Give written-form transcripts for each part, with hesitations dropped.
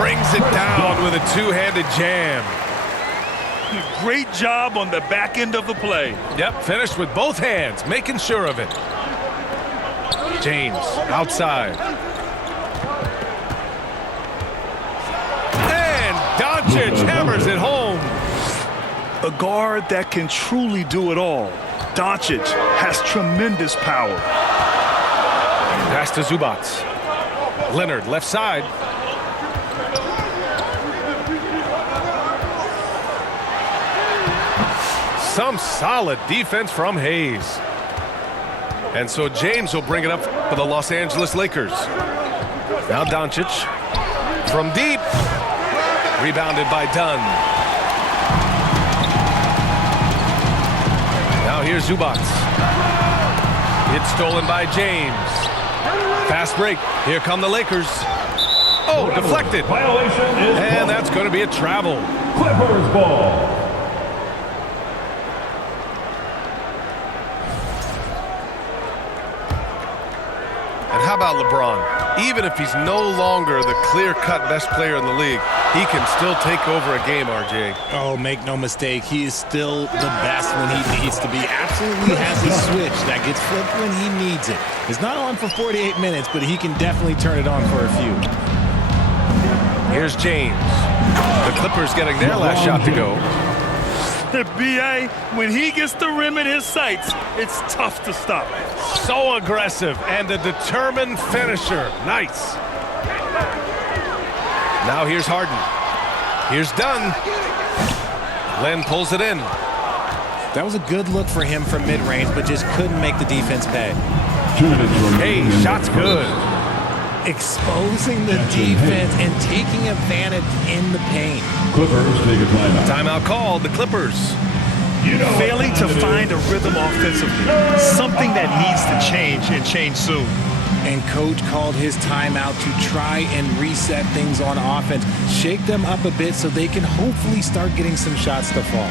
Brings it down with a two-handed jam. Great job on the back end of the play. Yep, finished with both hands, making sure of it. James, outside. And Doncic hammers it home. A guard that can truly do it all. Doncic has tremendous power. Pass to Zubac. Leonard, left side. Some solid defense from Hayes. And so James will bring it up for the Los Angeles Lakers. Now Doncic from deep. Rebounded by Dunn. Now here's Zubac. It's stolen by James. Fast break. Here come the Lakers. Oh, deflected. And that's going to be a travel. Clippers ball. And how about LeBron? Even if he's no longer the clear-cut best player in the league, he can still take over a game, RJ. Oh, make no mistake. He is still the best when he needs to be. Absolutely has a switch that gets flipped when he needs it. It's not on for 48 minutes, but he can definitely turn it on for a few. Here's James. The Clippers getting their last shot to go. B.A., when he gets the rim in his sights, it's tough to stop. So aggressive and a determined finisher. Nice. Now here's Harden. Here's Dunn. Len pulls it in. That was a good look for him from mid-range, but just couldn't make the defense pay. Hey, shot's good. Exposing the defense and taking advantage in the paint. Clippers take a timeout. Timeout called, the Clippers. Failing to find a rhythm offensively. Something that needs to change and change soon. And coach called his timeout to try and reset things on offense. Shake them up a bit so they can hopefully start getting some shots to fall.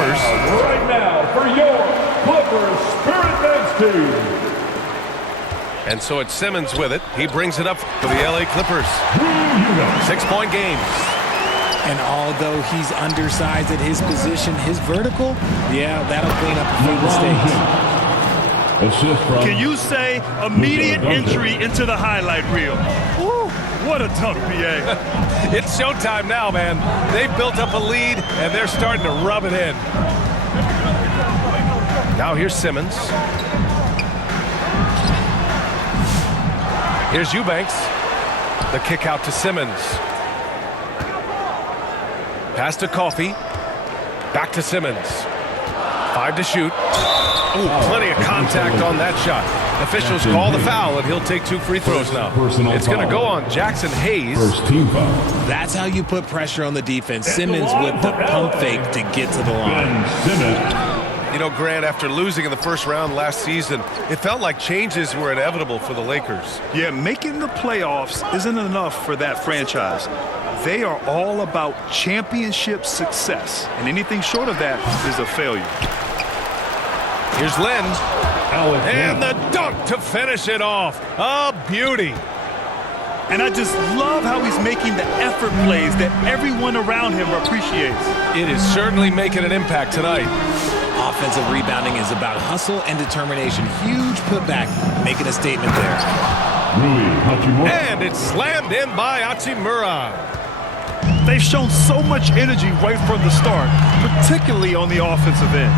Right now for your Clippers Spirit Bench team. And so it's Simmons with it. He brings it up for the LA Clippers. 6-point game. And although he's undersized at his position, his vertical, yeah, that'll clean up a few mistakes. Assist from Can you say immediate entry into the highlight reel? Woo, what a dunk, B.A. It's showtime now, man. They've built up a lead, and they're starting to rub it in. Now here's Simmons. Here's Eubanks. The kick out to Simmons. Pass to Coffey. Back to Simmons. 5 to shoot. Ooh, plenty of contact on that shot. Officials call the foul, and he'll take 2 free throws now. It's going to go on Jackson Hayes. First team foul. That's how you put pressure on the defense. Simmons with the pump fake to get to the line. Ben Simmons. You know, Grant, after losing in the first round last season, it felt like changes were inevitable for the Lakers. Yeah, making the playoffs isn't enough for that franchise. They are all about championship success, and anything short of that is a failure. Here's Len. And the dunk to finish it off. A beauty. And I just love how he's making the effort plays that everyone around him appreciates. It is certainly making an impact tonight. Offensive rebounding is about hustle and determination. Huge putback, making a statement there. Rui Hachimura. And it's slammed in by Hachimura. They've shown so much energy right from the start, particularly on the offensive end.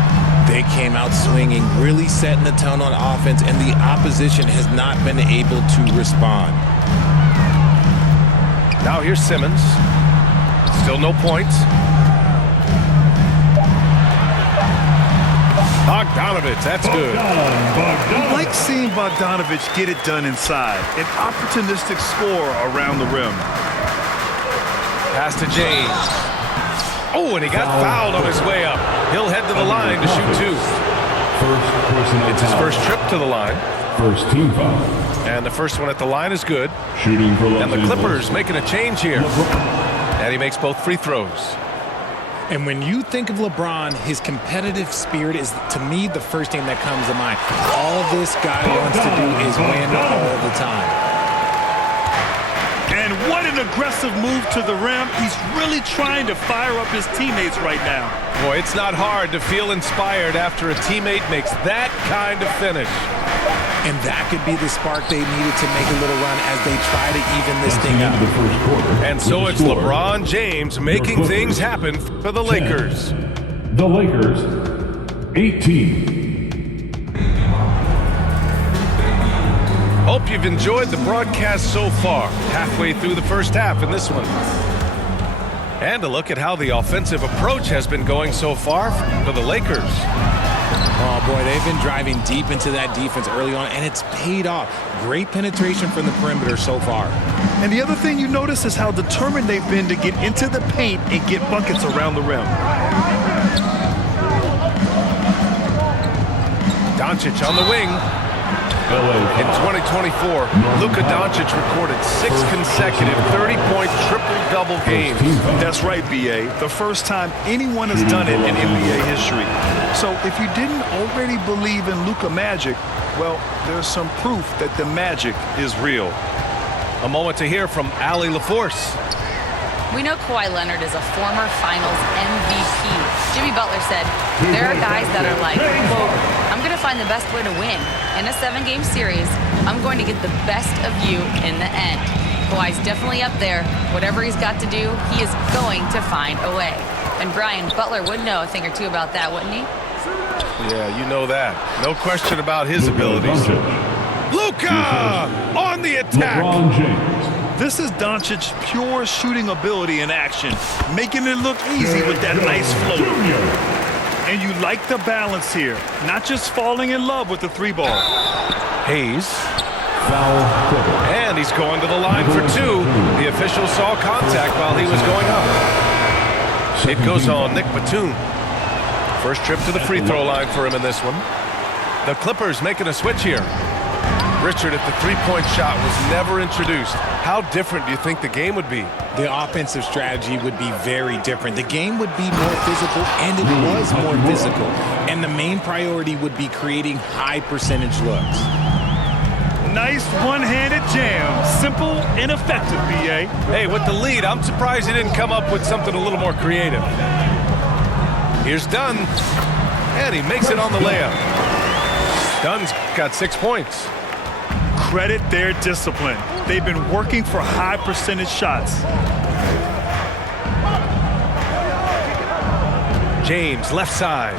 They came out swinging, really setting the tone on offense, and the opposition has not been able to respond. Now here's Simmons. Still no points. Bogdanovich, that's good. I like seeing Bogdanovich get it done inside. An opportunistic score around the rim. Pass to James. Oh, and he got fouled on his way up. He'll head to the line to shoot two. It's his first trip to the line. First team foul. And the first one at the line is good. Shooting for Los And the Angeles. Clippers making a change here. And he makes both free throws. And when you think of LeBron, his competitive spirit is, to me, the first thing that comes to mind. All this guy wants to do is win all the time. And what an aggressive move to the rim. He's really trying to fire up his teammates right now. Boy, it's not hard to feel inspired after a teammate makes that kind of finish. And that could be the spark they needed to make a little run as they try to even this thing up. The first quarter. And so it's LeBron James making things happen for the Lakers. The Lakers, 18. Hope you've enjoyed the broadcast so far. Halfway through the first half in this one. And a look at how the offensive approach has been going so far for the Lakers. Oh, boy, they've been driving deep into that defense early on, and it's paid off. Great penetration from the perimeter so far. And the other thing you notice is how determined they've been to get into the paint and get buckets around the rim. Doncic on the wing. In 2024, Luka Doncic recorded 6 consecutive 30-point triple-double games. That's right, B.A. The first time anyone has done it in NBA history. So if you didn't already believe in Luka Magic, well, there's some proof that the magic is real. A moment to hear from Allie LaForce. We know Kawhi Leonard is a former Finals MVP. Jimmy Butler said, there are guys that are like, quote, I'm going to find the best way to win. In a 7-game series, I'm going to get the best of you in the end. Kawhi's definitely up there. Whatever he's got to do, he is going to find a way. And Brian, Butler would know a thing or two about that, wouldn't he? Yeah, you know that. No question about his abilities. Luka on the attack. LeBron James. This is Doncic's pure shooting ability in action, making it look easy with that nice floater. And you like the balance here, not just falling in love with the 3-ball. Hayes. Foul. Clipper. And he's going to the line for 2. The official saw contact while he was going up. It goes on Nick Batum. First trip to the free throw line for him in this one. The Clippers making a switch here. Richard, if the three-point shot was never introduced, how different do you think the game would be? The offensive strategy would be very different. The game would be more physical, and it was more physical. And the main priority would be creating high-percentage looks. Nice one-handed jam. Simple and effective, B.A. Hey, with the lead, I'm surprised he didn't come up with something a little more creative. Here's Dunn, and he makes it on the layup. Dunn's got 6 points. Credit their discipline. They've been working for high percentage shots. James, left side.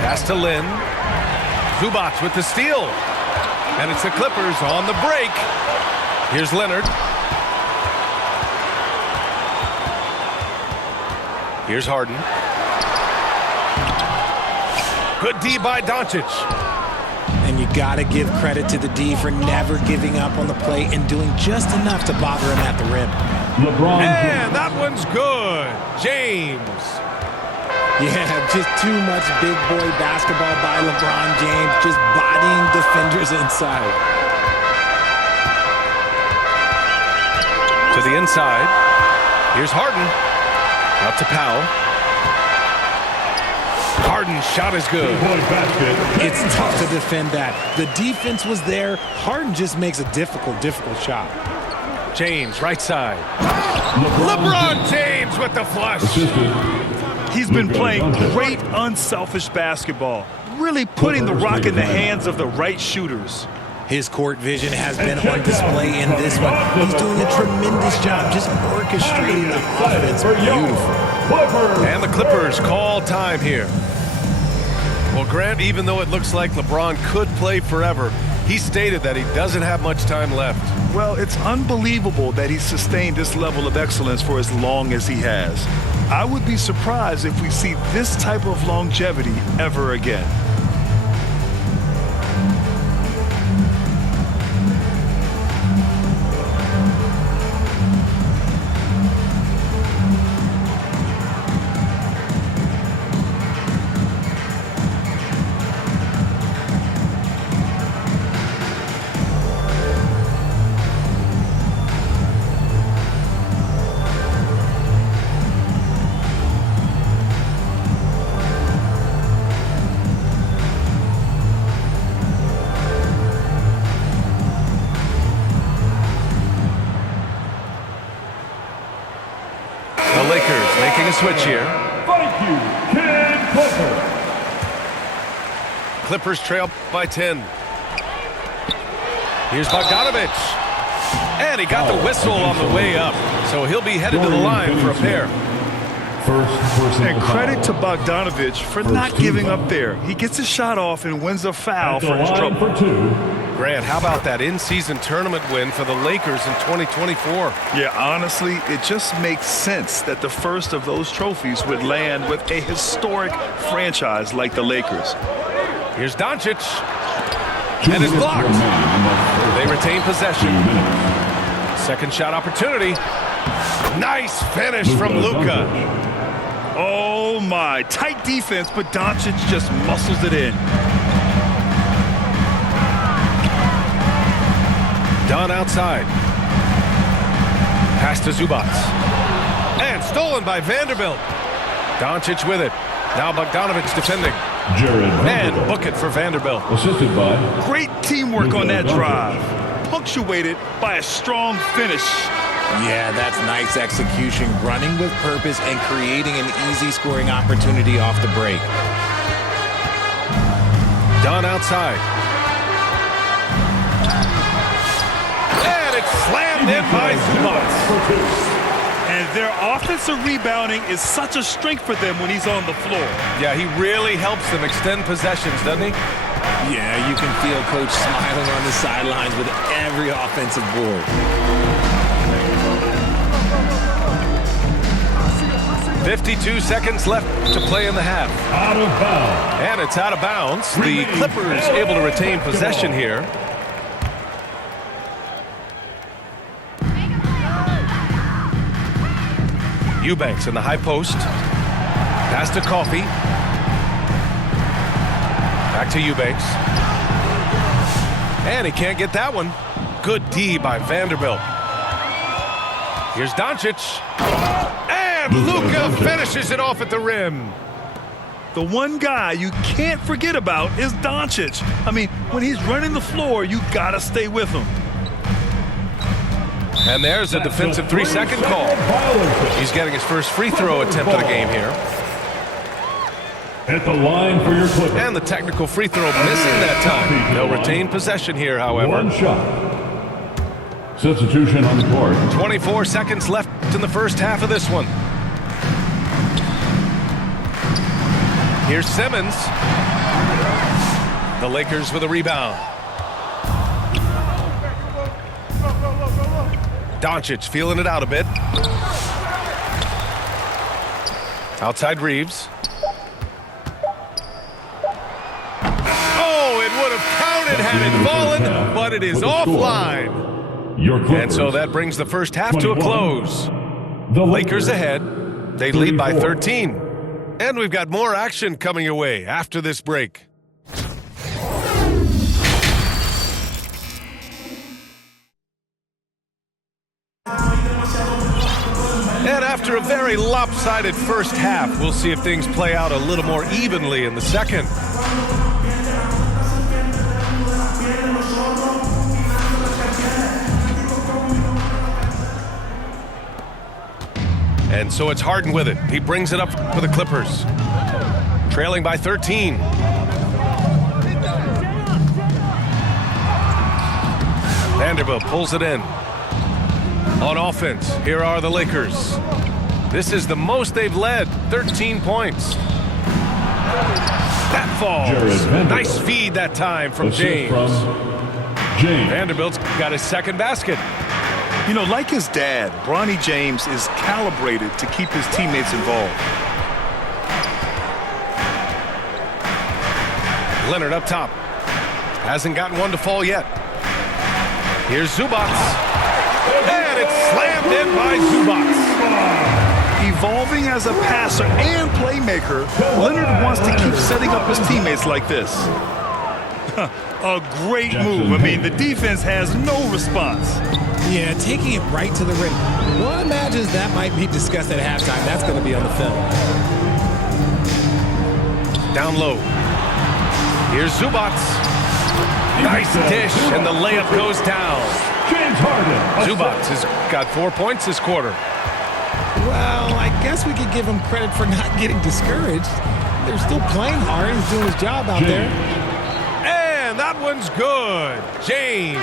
Pass to Lynn. Zubac with the steal. And it's the Clippers on the break. Here's Leonard. Here's Harden. Good D by Doncic. And you got to give credit to the D for never giving up on the play and doing just enough to bother him at the rim. LeBron And James. that one's good. James. Yeah, just too much big boy basketball by LeBron James, just bodying defenders inside. To the inside. Here's Harden. Out to Powell. Harden's shot is good. It's tough to defend that. The defense was there. Harden just makes a difficult shot. James, right side. LeBron James with the flush. He's been playing great unselfish basketball, really putting the rock in the hands of the right shooters. His court vision has been on display in this one. He's doing a tremendous job just orchestrating the offense. Beautiful. And the Clippers call time here. Well, Grant, even though it looks like LeBron could play forever, he stated that he doesn't have much time left. Well, it's unbelievable that he's sustained this level of excellence for as long as he has. I would be surprised if we see this type of longevity ever again. The Lakers making a switch here. Thank you, Ken Clifford. Clippers trail by 10. Here's Bogdanovich. And he got the whistle on the way up. So he'll be headed to the line for a pair. And credit to Bogdanovich for not giving up there. He gets his shot off and wins a foul for his trouble. For two. Grant, how about that in-season tournament win for the Lakers in 2024? Yeah, honestly, it just makes sense that the first of those trophies would land with a historic franchise like the Lakers. Here's Doncic. And it's blocked. They retain possession. Second shot opportunity. Nice finish from Luka. Oh my, tight defense, but Doncic just muscles it in. Dunn outside. Pass to Zubac. And stolen by Vanderbilt. Doncic with it. Now Bogdanovich defending. And book it for Vanderbilt. Assisted by. Great teamwork on that drive. Punctuated by a strong finish. Yeah, that's nice execution, running with purpose and creating an easy scoring opportunity off the break. Dunn outside. And it's slammed in by Zubac. And their offensive rebounding is such a strength for them when he's on the floor. Yeah, he really helps them extend possessions, doesn't he? Yeah, you can feel Coach smiling on the sidelines with every offensive board. 52 seconds left to play in the half. Out of bounds. And it's out of bounds. The Clippers able to retain possession here. Eubanks in the high post. Pass to Coffey. Back to Eubanks. And he can't get that one. Good D by Vanderbilt. Here's Doncic. And Luka finishes it off at the rim. The one guy you can't forget about is Doncic. I mean, when he's running the floor, you gotta stay with him. And there's a defensive 3-second call. He's getting his first free throw attempt of the game here. At the line for your Clippers. And the technical free throw missing that time. They'll retain possession here, however. One shot. Substitution on the court. 24 seconds left in the first half of this one. Here's Simmons. The Lakers with a rebound. Doncic feeling it out a bit. Outside Reeves. Oh, it would have counted had it fallen, but it is offline. And so that brings the first half to a close. The Lakers ahead. They lead by 13. And we've got more action coming your way after this break. And after a very lopsided first half, we'll see if things play out a little more evenly in the second. And so it's Harden with it. He brings it up for the Clippers. Trailing by 13. Vanderbilt pulls it in. On offense, here are the Lakers. This is the most they've led, 13 points. That falls. Nice feed that time from James. Vanderbilt's got his second basket. You know, like his dad, Bronny James is calibrated to keep his teammates involved. Leonard up top. Hasn't gotten one to fall yet. Here's Zubac. And it's slammed in by Zubac. Evolving as a passer and playmaker, Leonard wants to keep setting up his teammates like this. A great move. I mean, the defense has no response. Yeah, taking it right to the rim. One imagines that might be discussed at halftime. That's going to be on the film. Down low. Here's Zubac. Nice dish, and the layup goes down. James Harden. Zubac has got 4 points this quarter. Well, I guess we could give him credit for not getting discouraged. They're still playing hard. He's doing his job out there. And that one's good. James.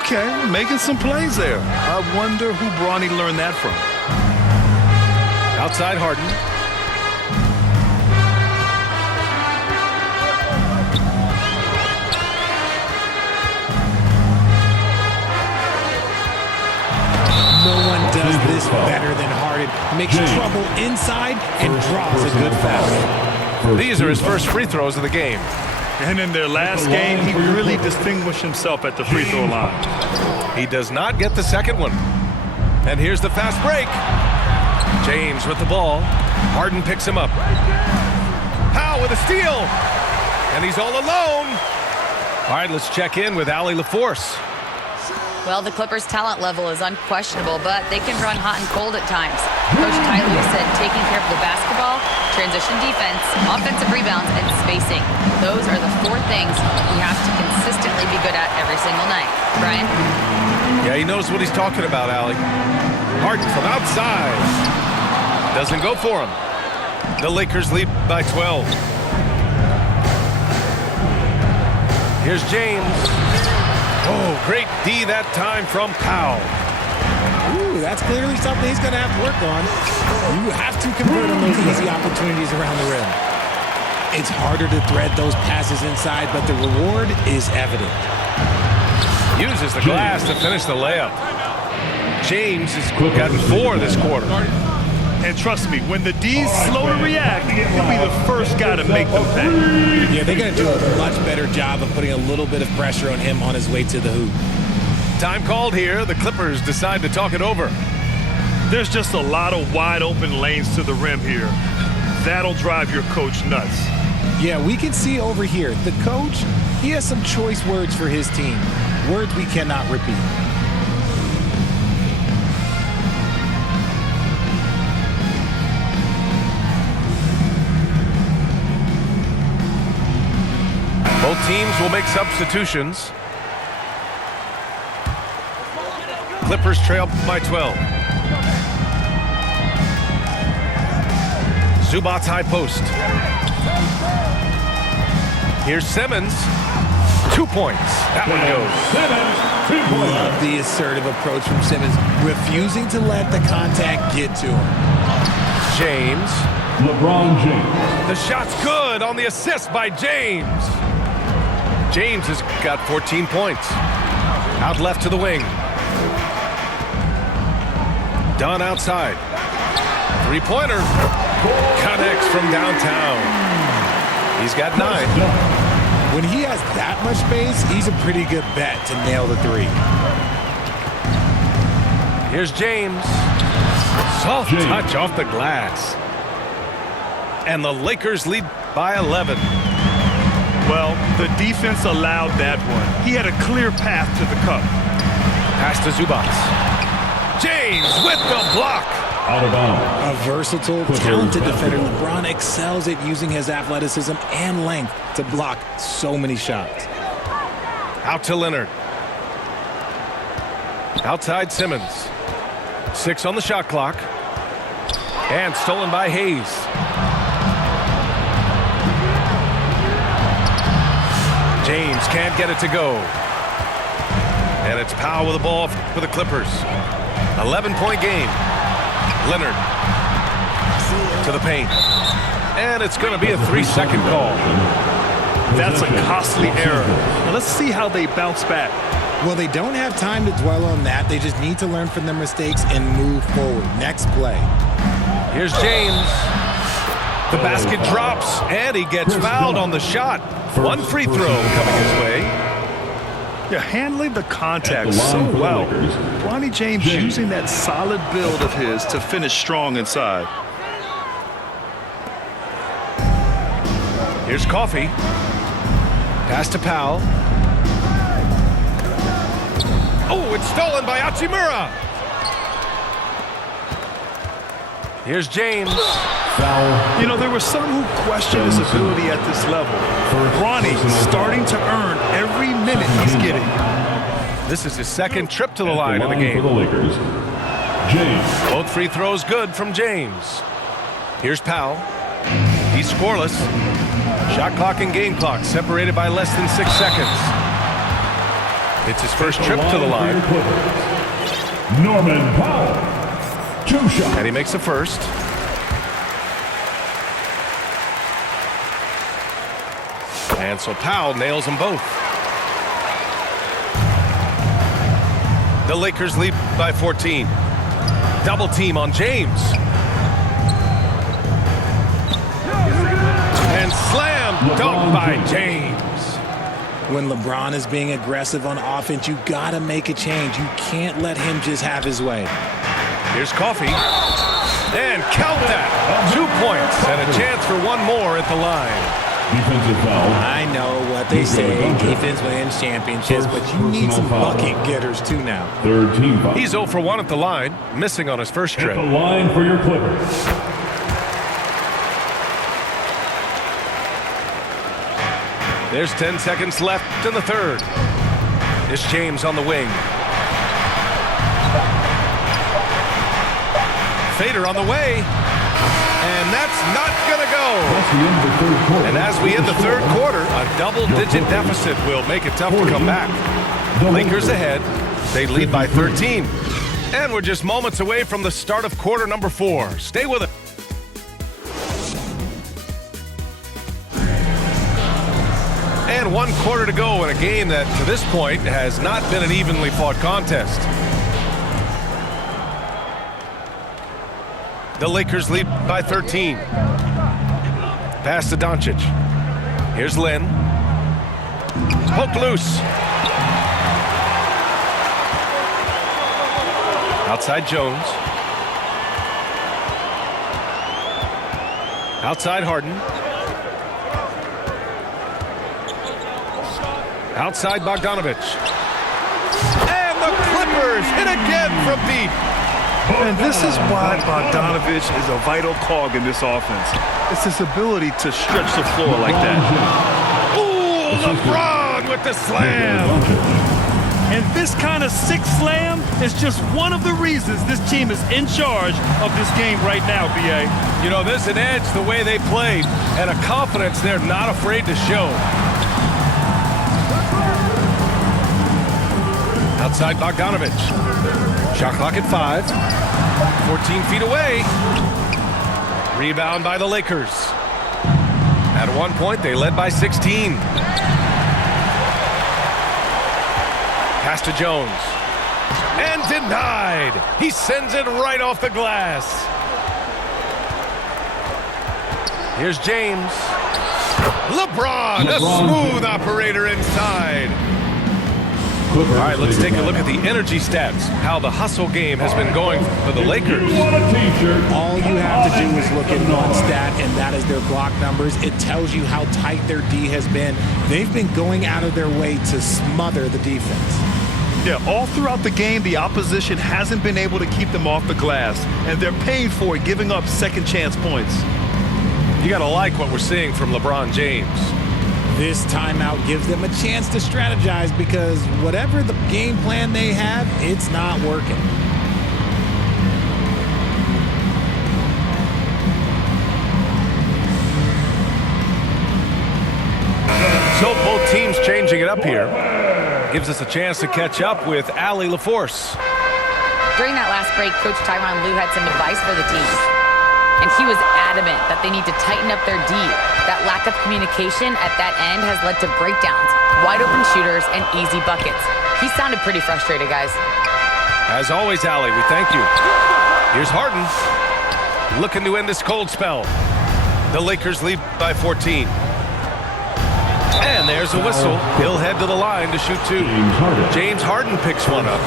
Okay, making some plays there. I wonder who Bronny learned that from. Outside Harden. No one does this better than Harden. Makes trouble inside and draws a good foul. These are his first free throws of the game. And in their last game, he really distinguished himself at the free throw line. He does not get the second one. And here's the fast break. James with the ball. Harden picks him up. Powell with a steal. And he's all alone. All right, let's check in with Allie LaForce. Well, the Clippers' talent level is unquestionable, but they can run hot and cold at times. Coach Tyler said taking care of the basketball, transition defense, offensive rebounds, and spacing. Those are the 4 things we have to consistently be good at every single night. Brian? Yeah, he knows what he's talking about, Allie. Harden from outside. Doesn't go for him. The Lakers lead by 12. Here's James. Oh, great D that time from Powell. Ooh, that's clearly something he's going to have to work on. You have to convert on those easy opportunities around the rim. It's harder to thread those passes inside, but the reward is evident. Uses the glass to finish the layup. James has gotten 4 this quarter. And trust me, when the D's slow to react, he'll be the first guy to make them pay. Yeah, they're going to do a much better job of putting a little bit of pressure on him on his way to the hoop. Time called here. The Clippers decide to talk it over. There's just a lot of wide open lanes to the rim here. That'll drive your coach nuts. Yeah, we can see over here, the coach, he has some choice words for his team. Words we cannot repeat. Both teams will make substitutions. Clippers trail by 12. Zubac's high post. Here's Simmons. 2 points. That one goes. Love the assertive approach from Simmons, refusing to let the contact get to him. James. LeBron James. The shot's good on the assist by James. James has got 14 points. Out left to the wing. Dunn outside. 3-pointer. Connects from downtown. He's got 9. When he has that much space, he's a pretty good bet to nail the 3. Here's James. Soft touch off the glass. And the Lakers lead by 11. Well, the defense allowed that one. He had a clear path to the cup. Pass to Zubac. James with the block. Out of bounds. A versatile, talented defender, LeBron excels at using his athleticism and length to block so many shots. Out to Leonard. Outside Simmons. 6 on the shot clock. And stolen by Hayes. James can't get it to go. And it's Powell with the ball for the Clippers. 11-point game. Leonard to the paint. And it's going to be a 3-second call. That's a costly error. Now let's see how they bounce back. Well, they don't have time to dwell on that. They just need to learn from their mistakes and move forward. Next play. Here's James. The basket drops, and he gets fouled on the shot. One free throw coming his way. Yeah, handling the contact so well. Bronny James using that solid build of his to finish strong inside. Here's Coffey. Pass to Powell. Oh, it's stolen by Hachimura. Here's James. Foul. You know, there were some who questioned his ability at this level. Bronny starting to earn every minute he's getting. This is his second trip to the line in the game. For the Lakers. James. Both free throws good from James. Here's Powell. He's scoreless. Shot clock and game clock separated by less than 6 seconds. It's his first trip to the line. Norman Powell. 2 shots. And he makes the first. And so Powell nails them both. The Lakers lead by 14. Double team on James. And slam dunk by James. When LeBron is being aggressive on offense, you got to make a change. You can't let him just have his way. Here's Coffey. And count that. 2 points and a chance for one more at the line. Defensive foul. I know what they say, defense wins championships, but you need some bucket getters too now. Third team foul. He's 0 for 1 at the line, missing on his first At trip. the line for your Clippers. There's 10 seconds left in the third. It's James on the wing. Fader on the way. And that's not going to go. That's the end of the third quarter. And as we end the third quarter, a double-digit deficit will make it tough to come back. Lakers ahead. They lead by 13. And we're just moments away from the start of quarter number 4. Stay with us. And 1 quarter to go in a game that, to this point, has not been an evenly fought contest. The Lakers lead by 13. Pass to Doncic. Here's Len. Poke loose. Outside Jones. Outside Harden. Outside Bogdanovich. And the Clippers hit again from deep. And this is why Bogdanovich is a vital cog in this offense. It's his ability to stretch the floor like that. Ooh, LeBron with the slam. And this kind of sick slam is just one of the reasons this team is in charge of this game right now, B.A. You know, there's an edge the way they played and a confidence they're not afraid to show. Outside Bogdanovich. Shot clock at 5. 14 feet away. Rebound by the Lakers. At one point, they led by 16. Pass to Jones. And denied. He sends it right off the glass. Here's James. LeBron, a smooth operator inside. All right, let's take a look at the energy stats, how the hustle game has been going for the Lakers. All you have to do is look at one stat, and that is their block numbers. It tells you how tight their D has been. They've been going out of their way to smother the defense. Yeah, all throughout the game, the opposition hasn't been able to keep them off the glass, and they're paying for it, giving up second chance points. You got to like what we're seeing from LeBron James. This timeout gives them a chance to strategize because whatever the game plan they have, it's not working. So both teams changing it up here. gives us a chance to catch up with Allie LaForce. During that last break, Coach Tyronn Lue had some advice for the team. And he was adamant that they need to tighten up their D. That lack of communication at that end has led to breakdowns, wide open shooters, and easy buckets. He sounded pretty frustrated, guys. As always, Allie, we thank you. Here's Harden, looking to end this cold spell. The Lakers lead by 14. And there's a whistle. He'll head to the line to shoot two. James Harden picks one up.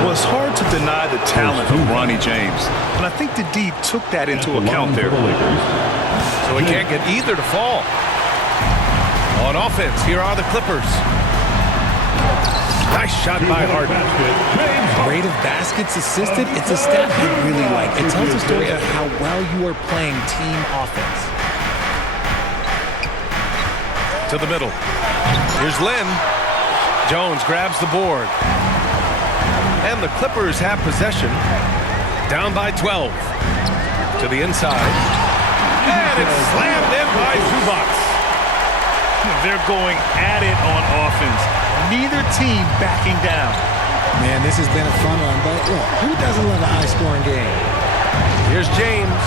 Well, it's hard to deny the talent of Bronny James. And I think the D took that into account there. So he can't get either to fall. On offense, here are the Clippers. Nice shot by Harden. Rate of baskets assisted, it's a stat I really like. It tells a story of how well you are playing team offense. To the middle. Here's Lynn. Jones grabs the board. And the Clippers have possession. Down by 12. To the inside. And it's slammed in by Zubac. They're going at it on offense. Neither team backing down. Man, this has been a fun one, but look, who doesn't love a high-scoring game? Here's James.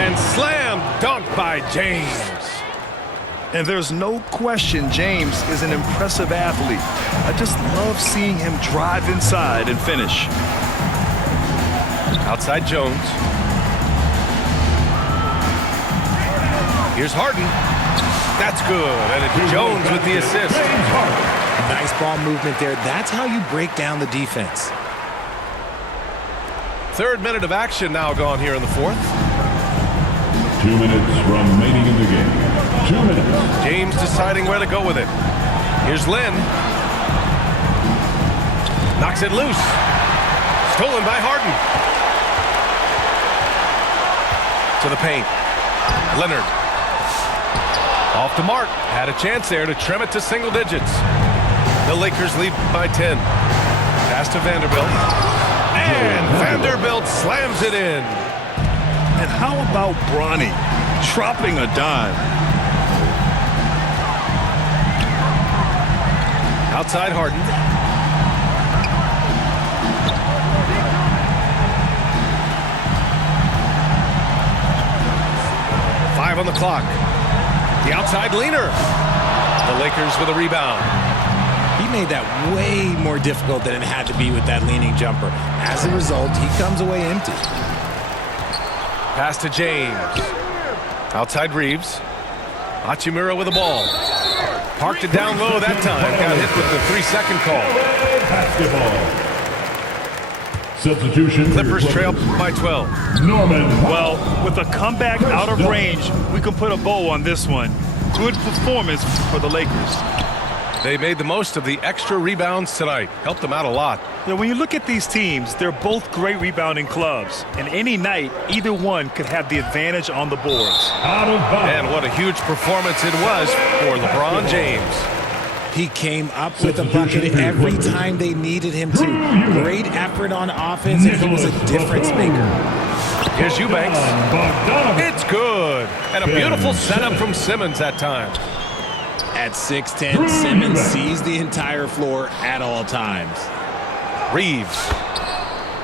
And slam dunk by James. And there's no question James is an impressive athlete. I just love seeing him drive inside and finish. Outside Jones. Here's Harden. That's good. And it's Jones with the assist. Nice ball movement there. That's how you break down the defense. Third minute of action now gone here in the fourth. 2 minutes remaining in the game. 2 minutes. James deciding where to go with it. Here's Lynn. Knocks it loose. Stolen by Harden. To the paint. Leonard. Off the mark. Had a chance there to trim it to single digits. The Lakers lead by 10. Pass to Vanderbilt. And Vanderbilt slams it in. And how about Bronny dropping a dime? Outside Harden. Five on the clock. The outside leaner. The Lakers with a rebound. He made that way more difficult than it had to be with that leaning jumper. As a result, he comes away empty. Pass to James. Outside Reeves. Hachimura with the ball. Parked it down low that time. Got hit with the 3-second call. Basketball. Substitution. Clippers trail by 12. Norman. Well, with a comeback out of range, we can put a bow on this one. Good performance for the Lakers. They made the most of the extra rebounds tonight. Helped them out a lot. You know, when you look at these teams, they're both great rebounding clubs. And any night, either one could have the advantage on the boards. Out of bounds. And what a huge performance it was for LeBron James. He came up with a bucket every time they needed him to. Great effort on offense, and he was a difference maker. Here's Eubanks. It's good. And a beautiful setup from Simmons that time. At 6'10", Simmons sees the entire floor at all times. Reeves.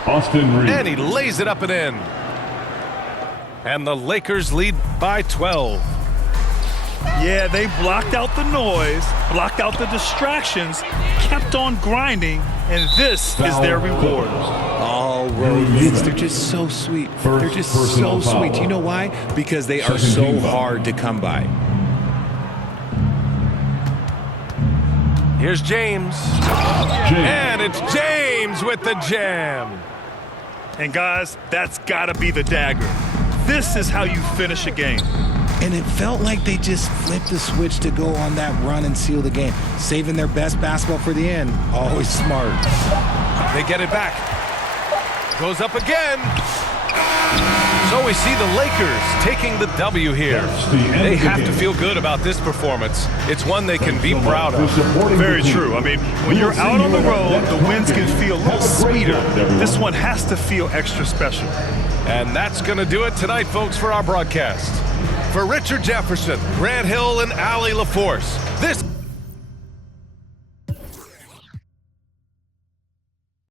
Austin Reeves. And he lays it up and in. And the Lakers lead by 12. Yeah, they blocked out the noise, blocked out the distractions, kept on grinding, and this is their reward. Oh, road, they're just so sweet. They're just so sweet. You know why? Because they are so hard to come by. Here's James. And it's James with the jam. And guys, that's got to be the dagger. This is how you finish a game. And it felt like they just flipped the switch to go on that run and seal the game. Saving their best basketball for the end. Always smart. They get it back. Goes up again. So we see the Lakers taking the W here. They have to feel good about this performance. It's one they can be proud of. Very true. I mean, when you're out on the road, the wins can feel a little sweeter. This one has to feel extra special. And that's going to do it tonight, folks, for our broadcast. For Richard Jefferson, Grant Hill, and Allie LaForce, this